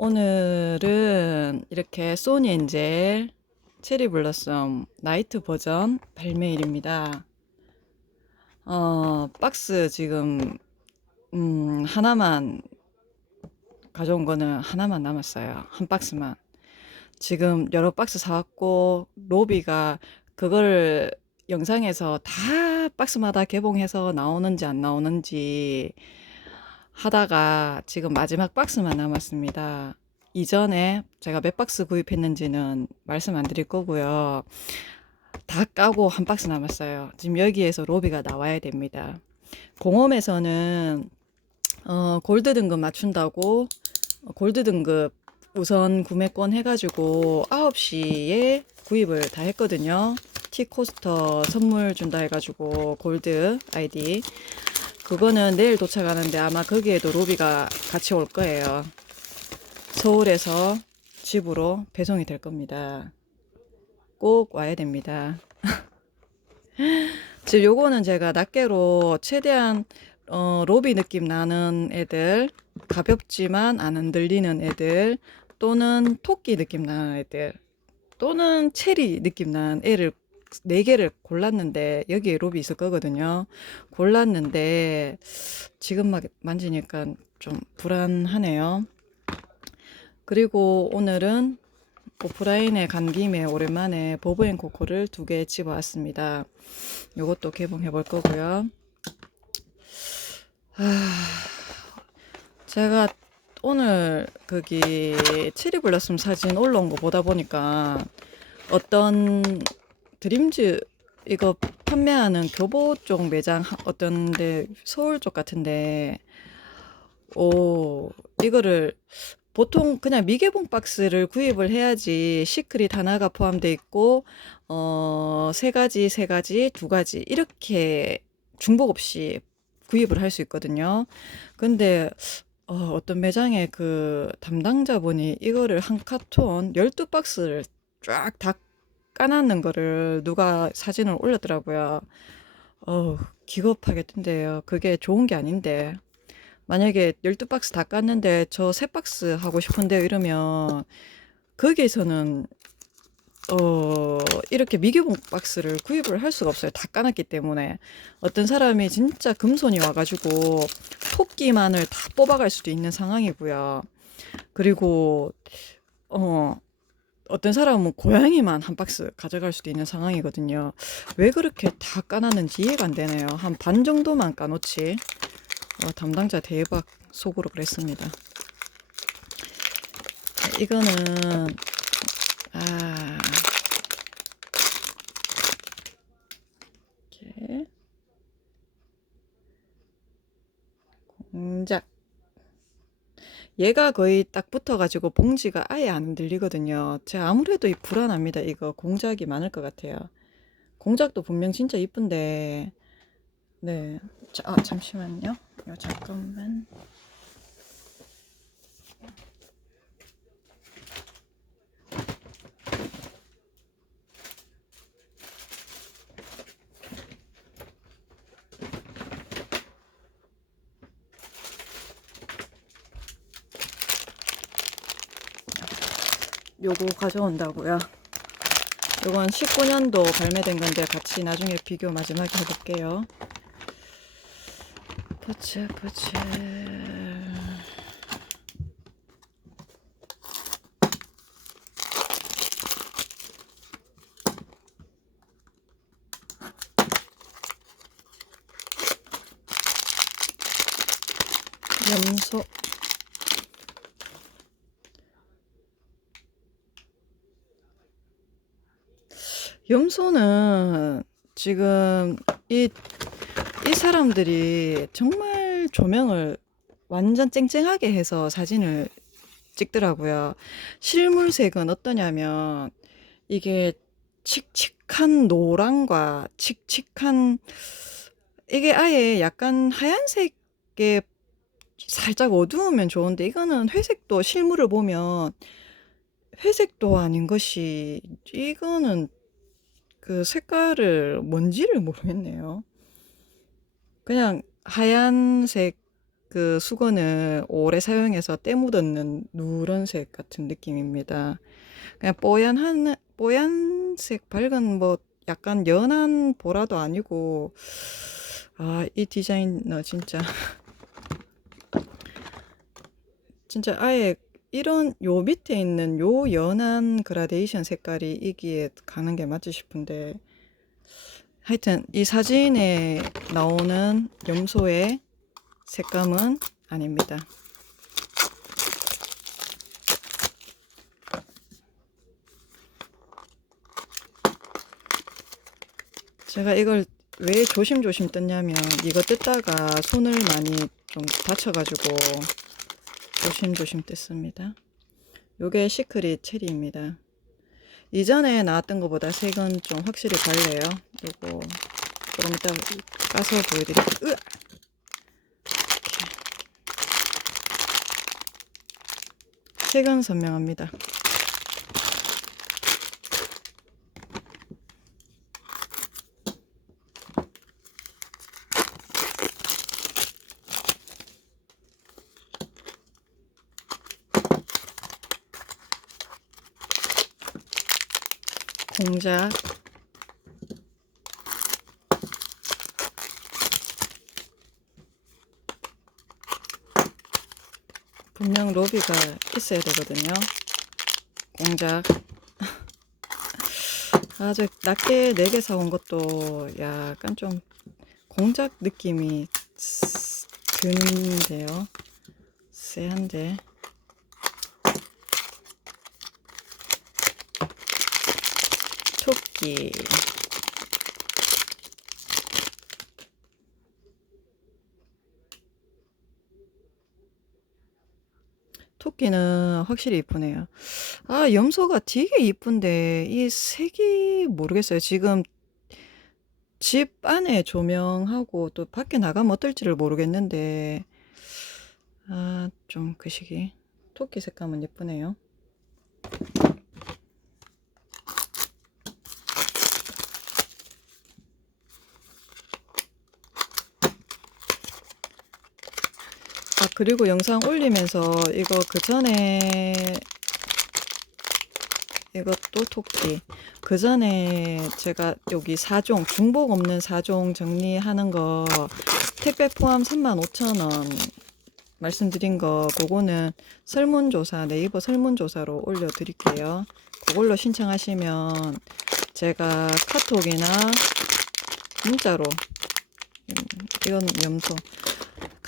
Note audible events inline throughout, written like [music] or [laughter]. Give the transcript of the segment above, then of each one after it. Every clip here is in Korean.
오늘은 이렇게 소니 엔젤 체리 블러썸 나이트 버전 발매일입니다. 어, 박스 지금 음, 하나만 가져온 거는 하나만 남았어요. 한 박스만. 지금 여러 박스 사왔고 로비가 그걸 영상에서 다 박스마다 개봉해서 나오는지 안 나오는지 하다가 지금 마지막 박스만 남았습니다. 이전에 제가 몇 박스 구입했는지는 말씀 안 드릴 거고요. 다 까고 한 박스 남았어요. 지금 여기에서 로비가 나와야 됩니다. 공홈에서는 어, 골드 등급 맞춘다고 어, 골드 등급 우선 구매권 해가지고 9시에 구입을 다 했거든요. 티코스터 선물 준다 해가지고 골드 아이디. 그거는 내일 도착하는데 아마 거기에도 로비가 같이 올 거예요. 서울에서 집으로 배송이 될 겁니다. 꼭 와야 됩니다. [laughs] 지금 요거는 제가 낱개로 최대한 어, 로비 느낌 나는 애들, 가볍지만 안 흔들리는 애들, 또는 토끼 느낌 나는 애들, 또는 체리 느낌 나는 애를 네 개를 골랐는데 여기에 로비 있을 거거든요. 골랐는데 지금 막 만지니까 좀 불안하네요. 그리고 오늘은 오프라인에 간 김에 오랜만에 보브앤코코를 두 개 집어왔습니다. 요것도 개봉해 볼 거고요. 아, 제가 오늘 거기 체리 블러썸 사진 올라온 거 보다 보니까 어떤 드림즈 이거 판매하는 교보 쪽 매장 하- 어떤데 서울 쪽 같은데 오 이거를 보통 그냥 미개봉 박스를 구입을 해야지 시크릿 하나가 포함되어 있고 어 세 가지 세 가지 두 가지 이렇게 중복 없이 구입을 할 수 있거든요. 근데 어, 어떤 매장의 그 담당자분이 이거를 한 카톤 12박스를 쫙 다 까놨는 거를 누가 사진을 올렸더라고요. 어, 기겁하게 뜬대요. 그게 좋은 게 아닌데. 만약에 12박스 다 깠는데 저 3박스 하고 싶은데요 이러면 거기에서는 어, 이렇게 미개봉 박스를 구입을 할 수가 없어요. 다 까놨기 때문에. 어떤 사람이 진짜 금손이 와가지고 토끼만을 다 뽑아갈 수도 있는 상황이고요. 그리고, 어, 어떤 사람은 고양이만 한 박스 가져갈 수도 있는 상황이거든요. 왜 그렇게 다 까놨는지 이해가 안 되네요. 한 반 정도만 까놓지. 어, 담당자 대박 속으로 그랬습니다. 이거는, 아, 이렇게. 공작. 얘가 거의 딱 붙어가지고 봉지가 아예 안 흔들리거든요. 제가 아무래도 이 불안합니다. 이거 공작이 많을 것 같아요. 공작도 분명 진짜 이쁜데, 네. 자, 아, 잠시만요. 요 잠깐만. 요거 가져온다고요. 요건 19년도 발매된 건데 같이 나중에 비교 마지막에 해볼게요. 보자 보자. 염소. 염소는 지금 이, 이 사람들이 정말 조명을 완전 쨍쨍하게 해서 사진을 찍더라고요. 실물색은 어떠냐면 이게 칙칙한 노랑과 칙칙한 이게 아예 약간 하얀색에 살짝 어두우면 좋은데 이거는 회색도 실물을 보면 회색도 아닌 것이 이거는 그 색깔을 뭔지를 모르겠네요. 그냥 하얀색 그 수건을 오래 사용해서 때 묻었는 누런색 같은 느낌입니다. 그냥 뽀얀 한 뽀얀색 밝은 뭐 약간 연한 보라도 아니고 아, 이 디자이너 진짜 [laughs] 진짜 아예 이런 요 밑에 있는 요 연한 그라데이션 색깔이 이기에 가는 게 맞지 싶은데 하여튼 이 사진에 나오는 염소의 색감은 아닙니다. 제가 이걸 왜 조심조심 뜯냐면 이거 뜯다가 손을 많이 좀 다쳐가지고 조심조심 뜯습니다. 요게 시크릿 체리입니다. 이전에 나왔던 것보다 색은 좀 확실히 밝네요. 요거 조금 이따 까서 보여드릴게요. 으악! 색은 선명합니다. 공작 분명 로비가 있어야 되거든요. 공작 [laughs] 아주 낮게 4개 사온 것도 약간 좀 공작 느낌이 쓰- 드는데요. 쎄한데 토끼 토끼는 확실히 이쁘네요. 아, 염소가 되게 이쁜데 이 색이 모르겠어요. 지금 집 안에 조명하고 또 밖에 나가면 어떨지를 모르겠는데 아, 좀 그 시기 토끼 색감은 예쁘네요. 그리고 영상 올리면서 이거 그 전에 이것도 토끼. 그 전에 제가 여기 4종, 중복 없는 4종 정리하는 거 택배 포함 35,000원 말씀드린 거 그거는 설문조사, 네이버 설문조사로 올려드릴게요. 그걸로 신청하시면 제가 카톡이나 문자로 음, 이건 염소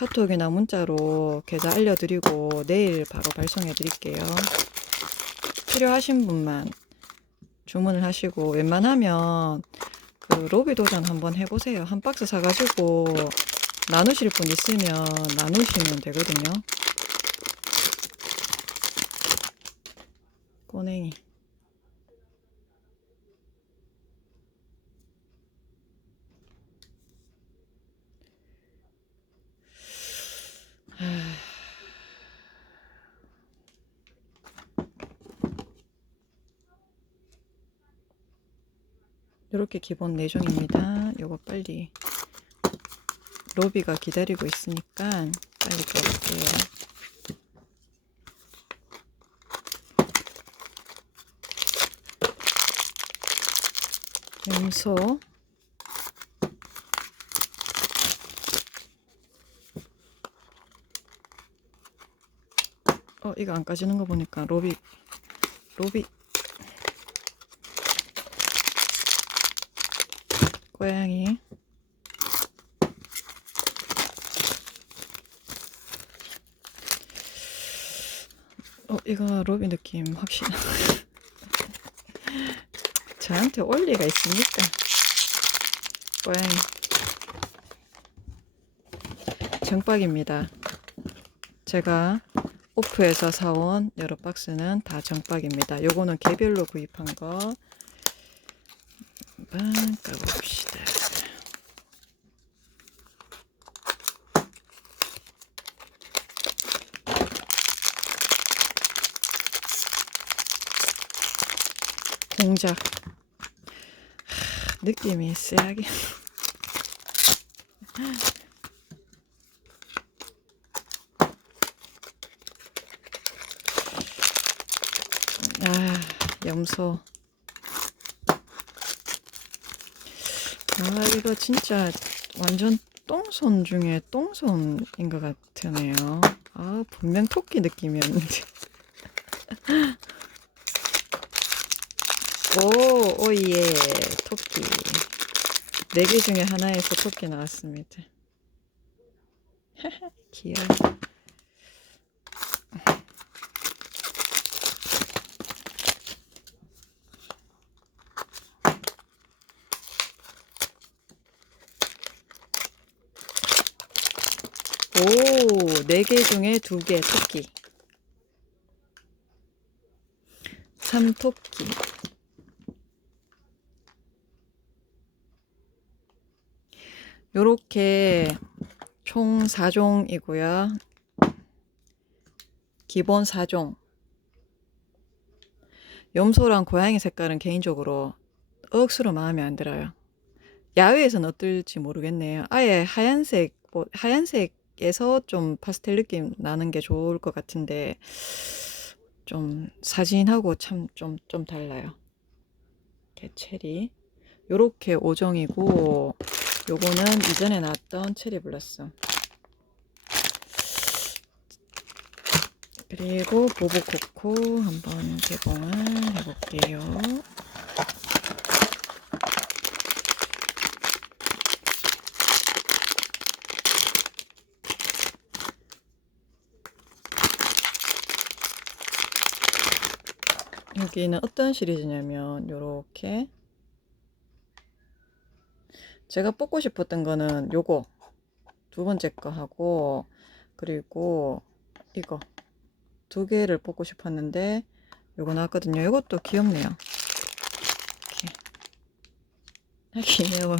카톡이나 문자로 계좌 알려드리고 내일 바로 발송해 드릴게요. 필요하신 분만 주문을 하시고 웬만하면 그 로비 도전 한번 해보세요. 한 박스 사가지고 나누실 분 있으면 나누시면 되거든요. 꼬냉이. 이렇게 기본 내종입니다. 요거 빨리 로비가 기다리고 있으니까 빨리 꺼볼게요. 염소 어 이거 안 까지는 거 보니까 로비 로비 고양이. 어 이거 로비 느낌 확실히 [laughs] 저한테 원리가 있습니까. 고양이. 정박입니다. 제가 오프에서 사온 여러 박스는 다 정박입니다. 요거는 개별로 구입한 거 한번 까봅시다. 공작. 하, 느낌이 쎄하게. [laughs] 아, 염소. 아, 이거 진짜 완전 똥손 중에 똥손인 것 같으네요. 아, 분명 토끼 느낌이었는데. [laughs] 오, 오예, 토끼. 네 개 중에 하나에서 토끼 나왔습니다. [laughs] 귀여워. 오, 네 개 중에 두 개 토끼. 삼토끼. 요렇게 총 4종이고요. 기본 4종. 염소랑 고양이 색깔은 개인적으로 억수로 마음에 안 들어요. 야외에서는 어떨지 모르겠네요. 아예 하얀색, 뭐, 하얀색 에서 좀 파스텔 느낌 나는 게 좋을 것 같은데, 좀 사진하고 참 좀, 좀 달라요. 이렇게 체리. 요렇게 5종이고, 요거는 이전에 나왔던 체리 블라썸. 그리고 보보코코 한번 개봉을 해볼게요. 여기는 어떤 시리즈냐면 요렇게 제가 뽑고 싶었던 거는 요거 두 번째 거 하고 그리고 이거 두 개를 뽑고 싶었는데 요거 나왔거든요. 요것도 귀엽네요. 이렇게 귀여워.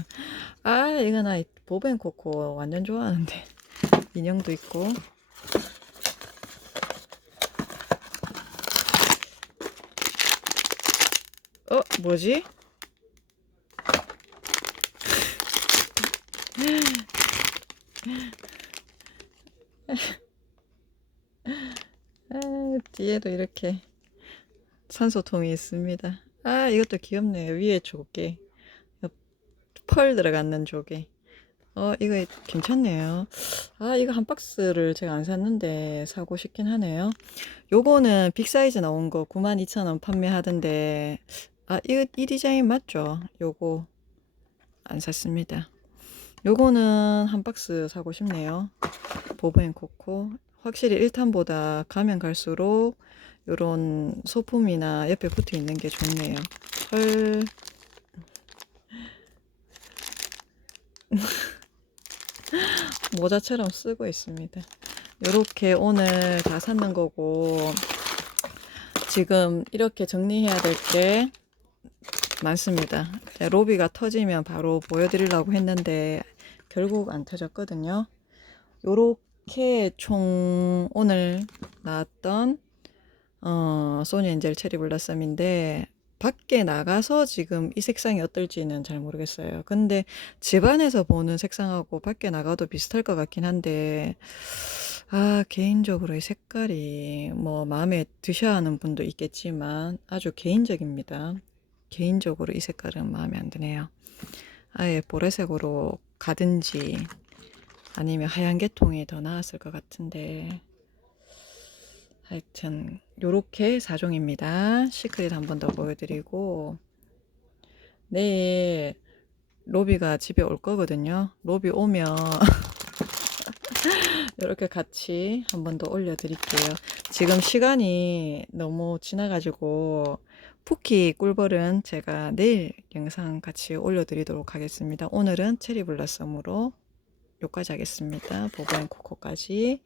아 이거 나 보벤코코 완전 좋아하는데 인형도 있고 어 뭐지? 아, 뒤에도 이렇게 산소통이 있습니다. 아, 이것도 귀엽네요. 위에 조개. 펄 들어가는 조개. 어, 이거 괜찮네요. 아, 이거 한 박스를 제가 안 샀는데 사고 싶긴 하네요. 요거는 빅 사이즈 나온 거 92,000원 판매하던데, 아, 이거, 이 디자인 맞죠? 요거 안 샀습니다. 요거는 한 박스 사고 싶네요. 보브앤 코코. 확실히 1탄보다 가면 갈수록 요런 소품이나 옆에 붙어 있는 게 좋네요. 헐. [laughs] 모자처럼 쓰고 있습니다. 요렇게 오늘 다 샀는 거고, 지금 이렇게 정리해야 될게 많습니다. 로비가 터지면 바로 보여드리려고 했는데, 결국 안 터졌거든요. 요렇게 총 오늘 나왔던 어, 소니 엔젤 체리 블라썸인데 밖에 나가서 지금 이 색상이 어떨지는 잘 모르겠어요. 근데 집 안에서 보는 색상하고 밖에 나가도 비슷할 것 같긴 한데 아, 개인적으로 이 색깔이 뭐 마음에 드셔야 하는 분도 있겠지만 아주 개인적입니다. 개인적으로 이 색깔은 마음에 안 드네요. 아예 보라색으로 가든지 아니면 하얀 계통이 더 나았을 것 같은데 하여튼 요렇게 4종입니다. 시크릿 한 번 더 보여드리고 내일 로비가 집에 올 거거든요. 로비 오면 [laughs] 이렇게 같이 한 번 더 올려드릴게요. 지금 시간이 너무 지나가지고 푸키 꿀벌은 제가 내일 영상 같이 올려드리도록 하겠습니다. 오늘은 체리 블라썸으로 요까지 하겠습니다. 보고 앤 코코까지.